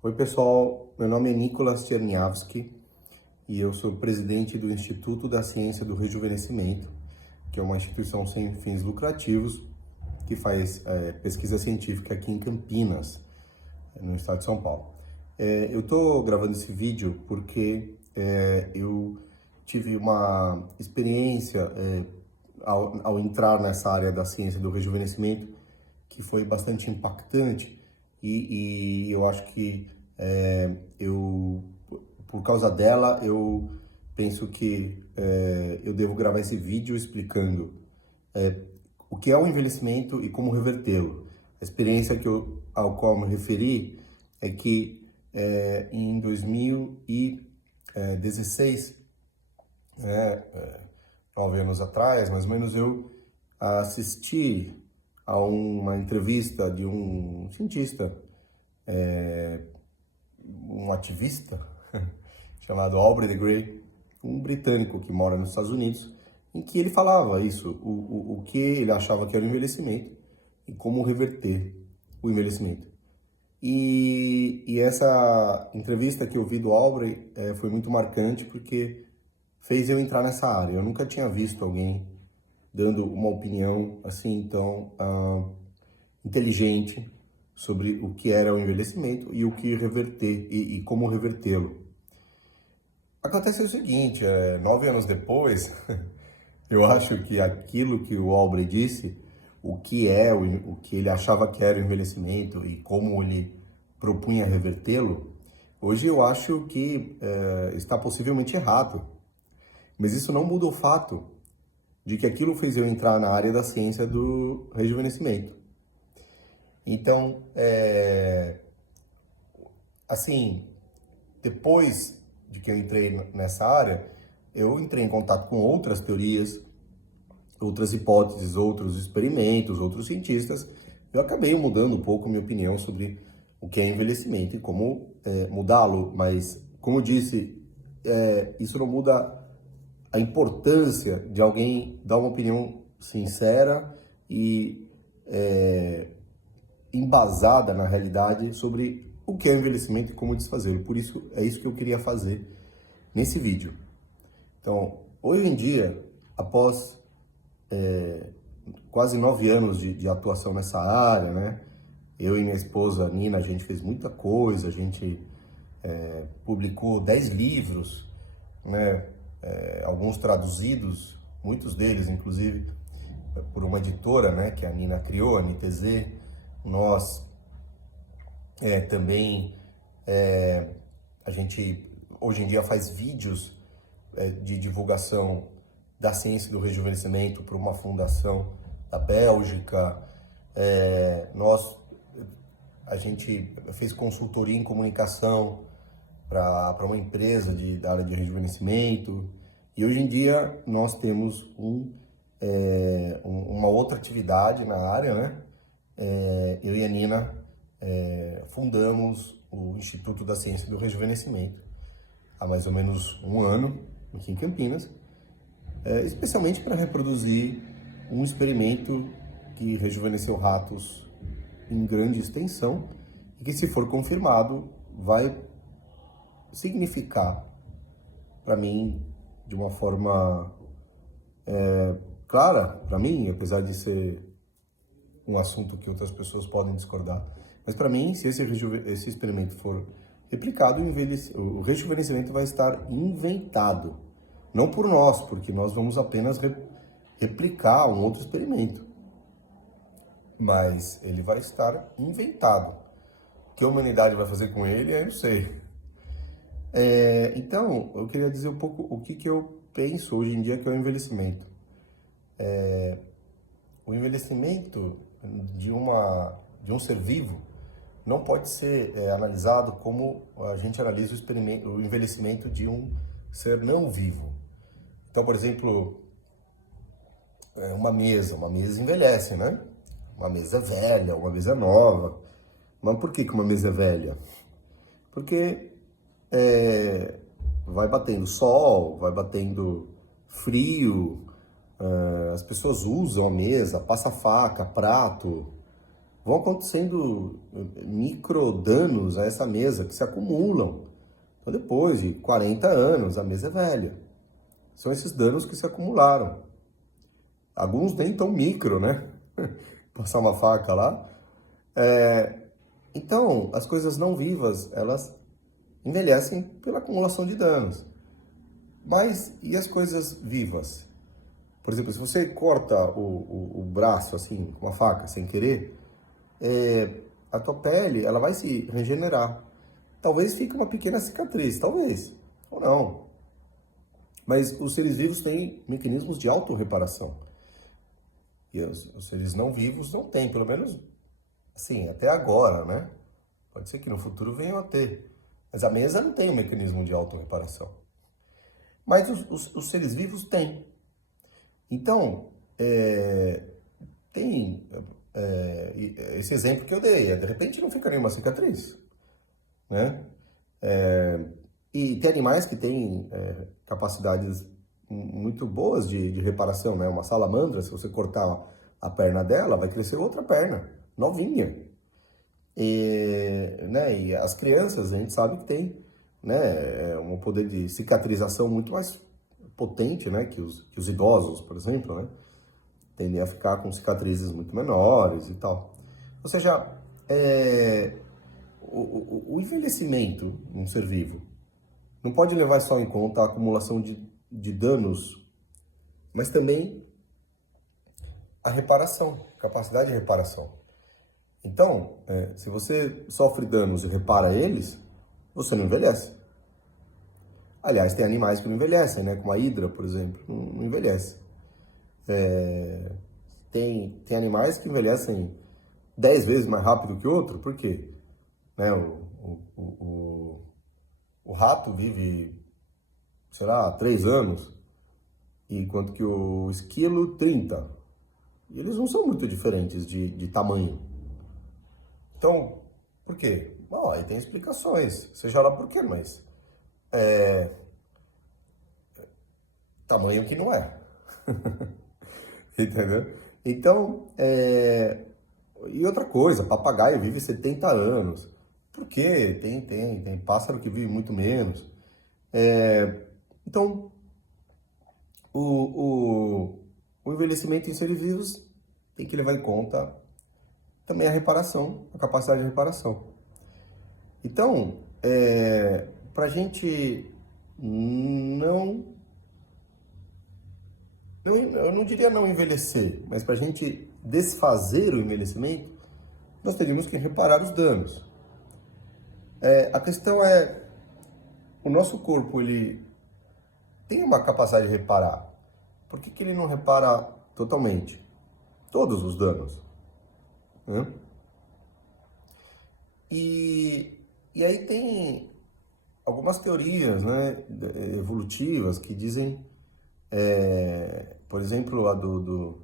Oi pessoal, meu nome é Nicolas Czerniawski e eu sou presidente do Instituto da Ciência do Rejuvenescimento, que é uma instituição sem fins lucrativos que faz pesquisa científica aqui em Campinas, no estado de São Paulo. Eu estou gravando esse vídeo porque eu tive uma experiência ao entrar nessa área da ciência do rejuvenescimento que foi bastante impactante e eu acho que por causa dela, eu penso que eu devo gravar esse vídeo explicando o que é o envelhecimento e como revertê-lo. A experiência ao qual me referi é que em 2016, 9 anos atrás, mais ou menos, eu assisti a uma entrevista de um cientista, um ativista, chamado Aubrey de Grey, um britânico que mora nos Estados Unidos, em que ele falava isso, o que ele achava que era o envelhecimento e como reverter o envelhecimento. E essa entrevista que eu vi do Aubrey foi muito marcante porque fez eu entrar nessa área. Eu nunca tinha visto alguém dando uma opinião assim tão inteligente sobre o que era o envelhecimento e o que reverter e como revertê-lo. Acontece o seguinte, 9 anos depois, eu acho que aquilo que o Aubrey disse, o que ele achava que era o envelhecimento e como ele propunha revertê-lo, hoje eu acho que está possivelmente errado. Mas isso não muda o fato de que aquilo fez eu entrar na área da ciência do rejuvenescimento. Então, assim, depois de que eu entrei nessa área, eu entrei em contato com outras teorias, outras hipóteses, outros experimentos, outros cientistas. Eu acabei mudando um pouco minha opinião sobre o que é envelhecimento e como mudá-lo. Mas, como eu disse, isso não muda a importância de alguém dar uma opinião sincera e embasada na realidade sobre o que é envelhecimento e como desfazê-lo. Por isso, é isso que eu queria fazer nesse vídeo. Então, hoje em dia, após quase 9 anos de atuação nessa área, né? Eu e minha esposa Nina, a gente fez muita coisa, a gente publicou 10 livros, né? Alguns traduzidos, muitos deles, inclusive, por uma editora, né? Que a Nina criou, a NTZ. Nós também, a gente hoje em dia faz vídeos de divulgação da ciência do rejuvenescimento para uma fundação da Bélgica. A gente fez consultoria em comunicação para uma empresa da área de rejuvenescimento. E hoje em dia nós temos uma outra atividade na área, né? Eu e a Nina fundamos o Instituto da Ciência do Rejuvenescimento há mais ou menos um ano, aqui em Campinas, especialmente para reproduzir um experimento que rejuvenesceu ratos em grande extensão e que, se for confirmado, vai significar para mim, de uma forma clara, para mim, apesar de ser um assunto que outras pessoas podem discordar, mas para mim, se esse experimento for replicado, o rejuvenescimento vai estar inventado. Não por nós, porque nós vamos apenas replicar um outro experimento. Mas ele vai estar inventado. O que a humanidade vai fazer com ele, eu não sei. Então, eu queria dizer um pouco o que eu penso hoje em dia que é o envelhecimento. O envelhecimento de um ser vivo não pode ser analisado como a gente analisa o envelhecimento de um ser não vivo. Então, por exemplo, uma mesa envelhece, né? Uma mesa velha, uma mesa nova. Mas por que uma mesa é velha? Porque vai batendo sol, vai batendo frio, as pessoas usam a mesa, passa faca, prato, vão acontecendo micro danos a essa mesa que se acumulam. Então, depois de 40 anos, a mesa é velha. São esses danos que se acumularam. Alguns nem tão micro, né? Passar uma faca lá. Então, as coisas não vivas, elas envelhecem pela acumulação de danos. Mas e as coisas vivas? Por exemplo, se você corta o braço assim, com uma faca, sem querer, a tua pele, ela vai se regenerar. Talvez fique uma pequena cicatriz, talvez, ou não. Mas os seres vivos têm mecanismos de autorreparação. E os seres não vivos não têm, pelo menos, assim, até agora, né? Pode ser que no futuro venham a ter. Mas a mesa não tem um mecanismo de autorreparação. Mas os seres vivos têm. Então, tem esse exemplo que eu dei. De repente não fica nenhuma cicatriz, né? E tem animais que têm capacidades muito boas de reparação, né? Uma salamandra, se você cortar a perna dela, vai crescer outra perna, novinha. E as crianças, a gente sabe que tem, né, um poder de cicatrização muito mais potente, né, que os idosos, por exemplo, né? Tendem a ficar com cicatrizes muito menores e tal. Ou seja, o envelhecimento num ser vivo não pode levar só em conta a acumulação de danos, mas também a reparação, capacidade de reparação. Então, se você sofre danos e repara eles, você não envelhece. Aliás, tem animais que não envelhecem, né? Como a hidra, por exemplo, não envelhece. Tem animais que envelhecem 10 vezes mais rápido que outro, por quê? Né? O rato vive, sei lá, 3 anos, enquanto que o esquilo, 30. E eles não são muito diferentes de tamanho. Então, por quê? Bom, aí tem explicações, seja lá por quê, mas tamanho que não é. Entendeu? Então, e outra coisa, papagaio vive 70 anos. Por quê? Tem pássaro que vive muito menos. Então, o envelhecimento em seres vivos tem que levar em conta também a reparação, a capacidade de reparação. Então, para a gente eu não diria não envelhecer, mas para a gente desfazer o envelhecimento, nós teríamos que reparar os danos. A questão é, o nosso corpo, ele tem uma capacidade de reparar. Por que ele não repara totalmente? Todos os danos, né? E aí tem algumas teorias, né, evolutivas que dizem, por exemplo, a do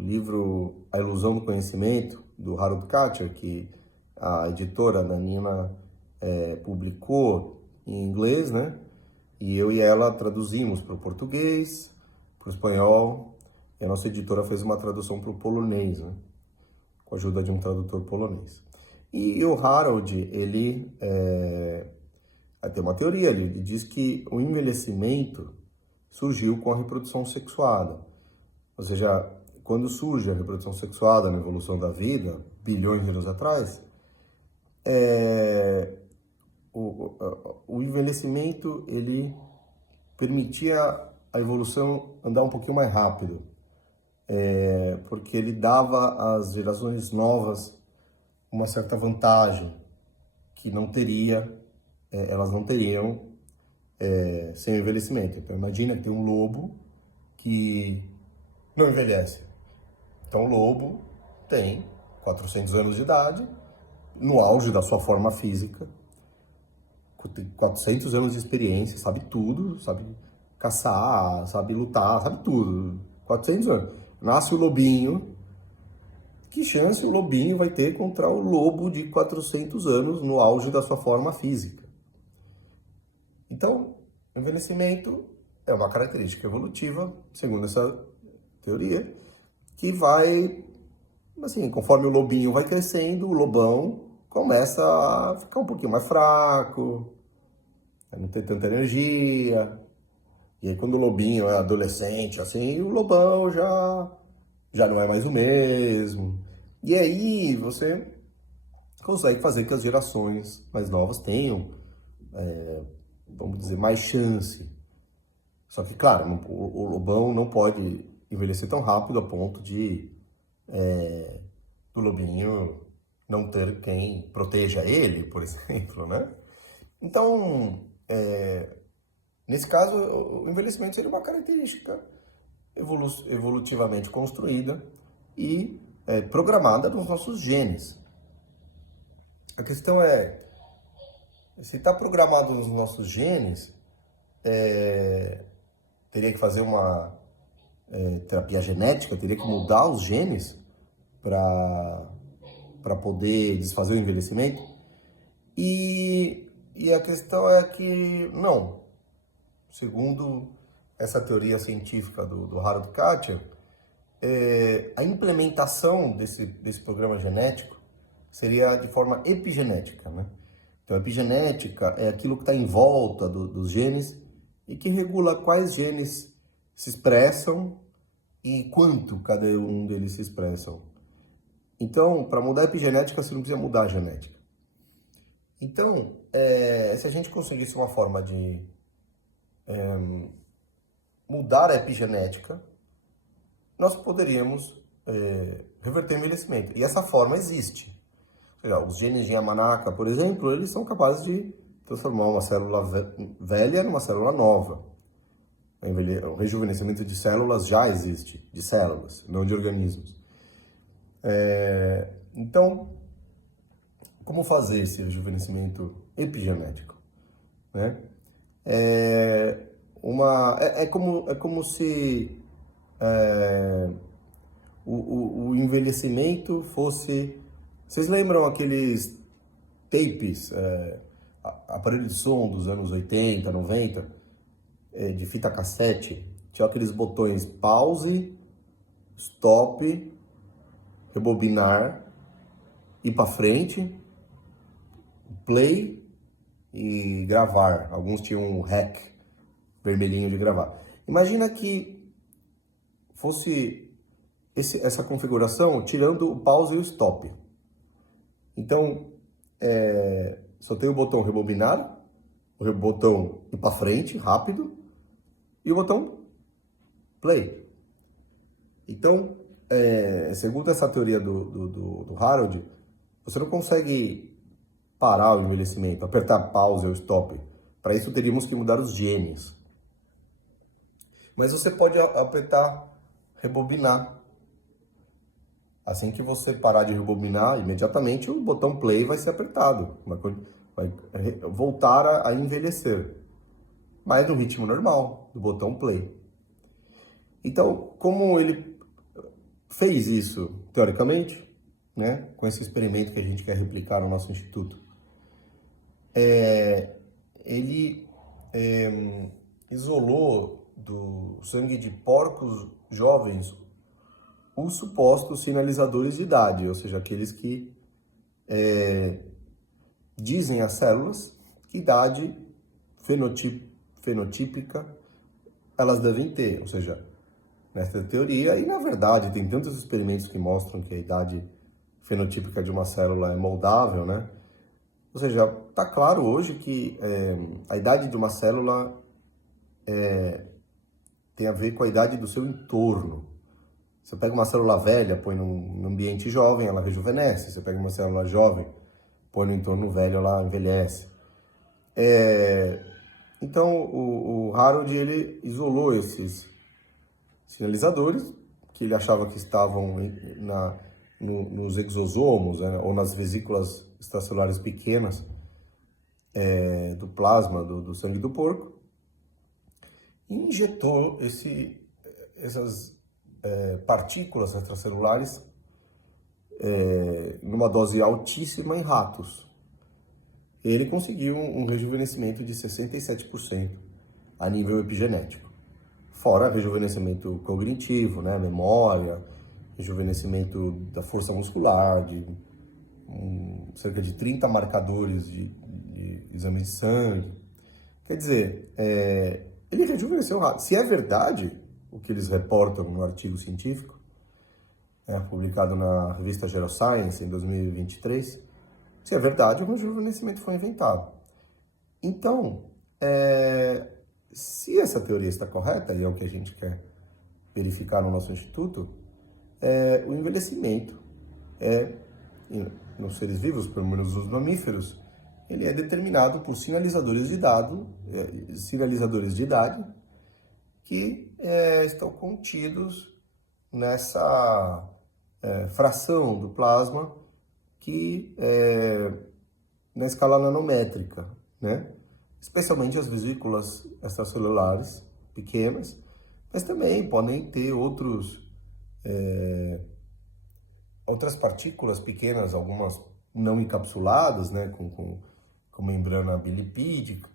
livro A Ilusão do Conhecimento, do Harold Carter, que a editora da Nina publicou em inglês, né? E eu e ela traduzimos para o português, para o espanhol, e a nossa editora fez uma tradução para o polonês, né? Com a ajuda de um tradutor polonês. E o Harold, ele tem uma teoria, ele diz que o envelhecimento surgiu com a reprodução sexuada. Ou seja, quando surge a reprodução sexuada na evolução da vida, bilhões de anos atrás, o envelhecimento, ele permitia a evolução andar um pouquinho mais rápido, porque ele dava às gerações novas uma certa vantagem que não teria, elas não teriam sem o envelhecimento. Então imagina que tem um lobo que não envelhece. Então o lobo tem 400 anos de idade, no auge da sua forma física, 400 anos de experiência, sabe tudo, sabe caçar, sabe lutar, sabe tudo. 400 anos. Nasce o lobinho. Que chance o lobinho vai ter contra o lobo de 400 anos no auge da sua forma física? Então, o envelhecimento é uma característica evolutiva, segundo essa teoria, que vai assim, conforme o lobinho vai crescendo, o lobão começa a ficar um pouquinho mais fraco, a não ter tanta energia. E aí quando o lobinho é adolescente, assim, o lobão já não é mais o mesmo. E aí você consegue fazer que as gerações mais novas tenham, vamos dizer, mais chance. Só que, claro, o lobão não pode envelhecer tão rápido a ponto de do lobinho não ter quem proteja ele, por exemplo, né? Então, nesse caso, o envelhecimento seria uma característica evolutivamente construída e programada nos nossos genes. A questão é, se está programado nos nossos genes, teria que fazer uma terapia genética, teria que mudar os genes para poder desfazer o envelhecimento. E a questão é que, não. Segundo essa teoria científica do Harold Kacher, a implementação desse programa genético seria de forma epigenética, né? Então, a epigenética é aquilo que está em volta dos genes e que regula quais genes se expressam e quanto cada um deles se expressam. Então, para mudar a epigenética, você não precisa mudar a genética. Então, se a gente conseguisse uma forma de mudar a epigenética, nós poderíamos reverter o envelhecimento. E essa forma existe. Ou seja, os genes de Yamanaka, por exemplo, eles são capazes de transformar uma célula velha numa célula nova. O rejuvenescimento de células já existe, de células, não de organismos. Então, como fazer esse rejuvenescimento epigenético? Né? Como se o envelhecimento fosse... Vocês lembram aqueles tapes, aparelho de som dos anos 80, 90, de fita cassete? Tinha aqueles botões pause, stop, rebobinar, ir para frente, play e gravar. Alguns tinham um REC vermelhinho de gravar. Imagina que fosse essa configuração tirando o pause e o stop. Então, só tem o botão rebobinar, o botão ir para frente, rápido, e o botão play. Então, segundo essa teoria do Harold, você não consegue parar o envelhecimento, apertar pause ou stop. Para isso, teríamos que mudar os genes. Mas você pode apertar rebobinar. Assim que você parar de rebobinar, imediatamente o botão play vai ser apertado. Vai voltar a envelhecer. Mas no ritmo normal, do botão play. Então, como ele fez isso, teoricamente, né, com esse experimento que a gente quer replicar no nosso instituto, ele isolou do sangue de porcos jovens os supostos sinalizadores de idade, ou seja, aqueles que dizem às células que idade fenotípica elas devem ter, ou seja, nessa teoria, e na verdade tem tantos experimentos que mostram que a idade fenotípica de uma célula é moldável, né? Ou seja, está claro hoje que a idade de uma célula tem a ver com a idade do seu entorno. Você pega uma célula velha, põe num ambiente jovem, ela rejuvenesce. Você pega uma célula jovem, põe no entorno velho, ela envelhece. Então, o Harold, ele isolou esses sinalizadores, que ele achava que estavam nos exosomos, né, ou nas vesículas extracelulares pequenas do plasma do sangue do porco, e injetou essas partículas extracelulares numa dose altíssima em ratos. Ele conseguiu um rejuvenescimento de 67% a nível epigenético. Fora rejuvenescimento cognitivo, né, memória rejuvenescimento da força muscular, de cerca de 30 marcadores de exame de sangue. Quer dizer, ele rejuvenesceu rápido. Se é verdade o que eles reportam no artigo científico, publicado na revista Geroscience em 2023, se é verdade, o rejuvenescimento foi inventado. Então, se essa teoria está correta, e é o que a gente quer verificar no nosso instituto, o envelhecimento nos seres vivos, pelo menos nos mamíferos, ele é determinado por sinalizadores de idade que estão contidos nessa fração do plasma que na escala nanométrica, né? Especialmente as vesículas extracelulares pequenas, mas também podem ter outras partículas pequenas, algumas não encapsuladas, né, com membrana bilipídica,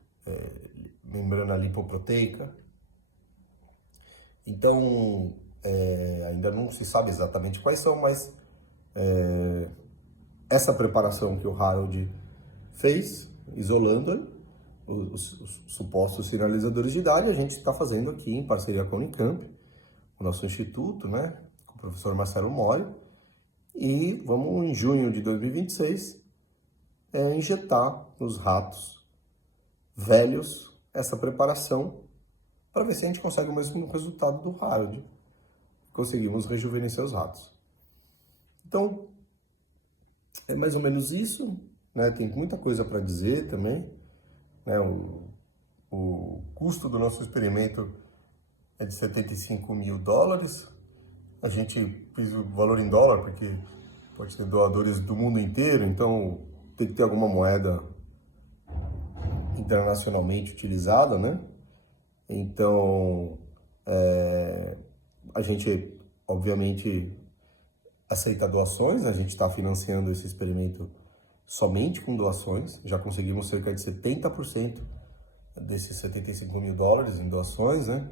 membrana lipoproteica. Então, ainda não se sabe exatamente quais são, mas essa preparação que o Harold fez, isolando os supostos sinalizadores de idade, a gente está fazendo aqui em parceria com a Unicamp, o nosso instituto, né, com o professor Marcelo Mori, e vamos, em junho de 2026, injetar nos ratos velhos essa preparação para ver se a gente consegue o mesmo resultado do Harold. Conseguimos rejuvenescer os ratos. Então, é mais ou menos isso, né? Tem muita coisa para dizer também, né? O custo do nosso experimento é de $75 mil. A gente fez o valor em dólar porque pode ter doadores do mundo inteiro, então tem que ter alguma moeda internacionalmente utilizada, né? Então, a gente, obviamente, aceita doações, a gente está financiando esse experimento somente com doações, já conseguimos cerca de 70% desses $75 mil em doações, né?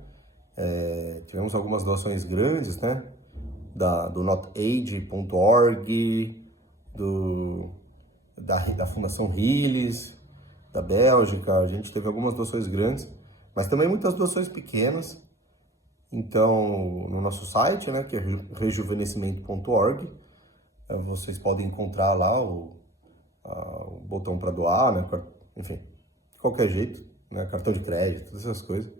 Tivemos algumas doações grandes, né? Do notaid.org, da Fundação Hillis, da Bélgica, a gente teve algumas doações grandes, mas também muitas doações pequenas. Então, no nosso site, né, que é rejuvenescimento.org, vocês podem encontrar lá o botão para doar, né, enfim, de qualquer jeito, né, cartão de crédito, todas essas coisas.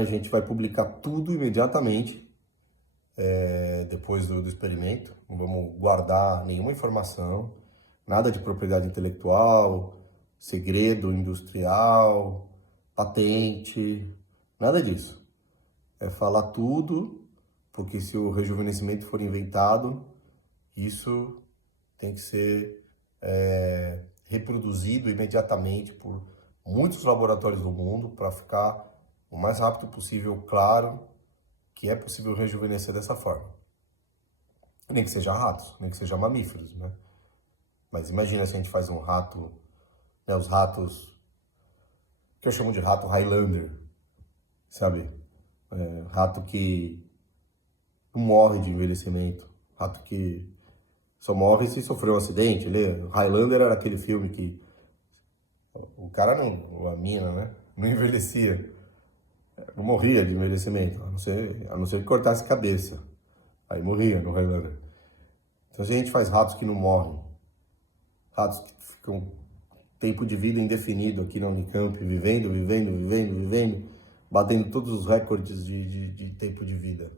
A gente vai publicar tudo imediatamente depois do experimento. Não vamos guardar nenhuma informação, nada de propriedade intelectual, segredo industrial, patente, nada disso. É falar tudo, porque se o rejuvenescimento for inventado, isso tem que ser reproduzido imediatamente por muitos laboratórios do mundo para ficar o mais rápido possível claro que é possível rejuvenescer dessa forma. Nem que seja ratos, nem que seja mamíferos, né? Mas imagina se a gente faz um rato, né, os ratos que eu chamo de rato Highlander, sabe? Rato que não morre de envelhecimento, rato que só morre se sofreu um acidente. Highlander era aquele filme que o cara não, a mina, né, não envelhecia, não morria de envelhecimento, a não ser que cortasse a cabeça, aí morria no Highlander. Então se a gente faz ratos que não morrem, ratos que ficam tempo de vida indefinido aqui na Unicamp, vivendo, batendo todos os recordes de tempo de vida.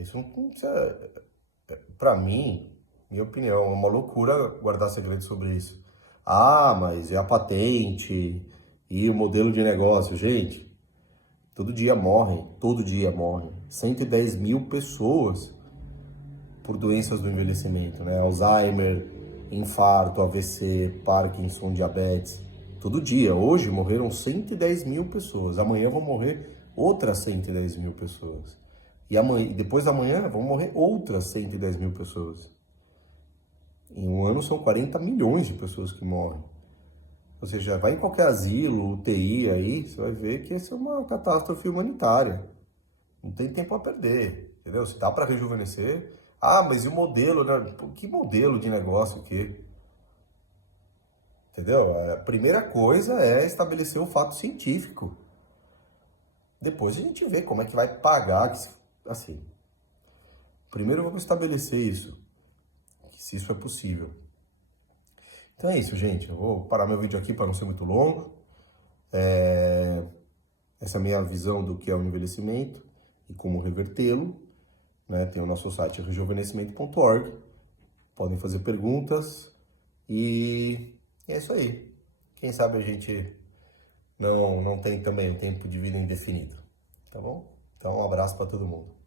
Isso, para mim, minha opinião, é uma loucura guardar segredo sobre isso. Mas é a patente e o modelo de negócio. Gente, todo dia morrem 110 mil pessoas por doenças do envelhecimento, né? Alzheimer, infarto, AVC, Parkinson, diabetes. Todo dia. Hoje morreram 110 mil pessoas. Amanhã vão morrer outras 110 mil pessoas. E depois da manhã vão morrer outras 110 mil pessoas. Em um ano são 40 milhões de pessoas que morrem. Ou seja, vai em qualquer asilo, UTI aí, você vai ver que isso é uma catástrofe humanitária. Não tem tempo a perder, entendeu? Se dá para rejuvenescer, ah, mas e o modelo, né? Pô, que modelo de negócio o quê? Entendeu? A primeira coisa é estabelecer o fato científico. Depois a gente vê como é que vai pagar, assim. Primeiro vamos estabelecer isso, se isso é possível. Então é isso, gente. Eu vou parar meu vídeo aqui para não ser muito longo. Essa é a minha visão do que é o envelhecimento e como revertê-lo. Né? Tem o nosso site rejuvenescimento.org. Podem fazer perguntas e é isso aí. Quem sabe a gente não tem também um tempo de vida indefinido. Tá bom? Então um abraço para todo mundo.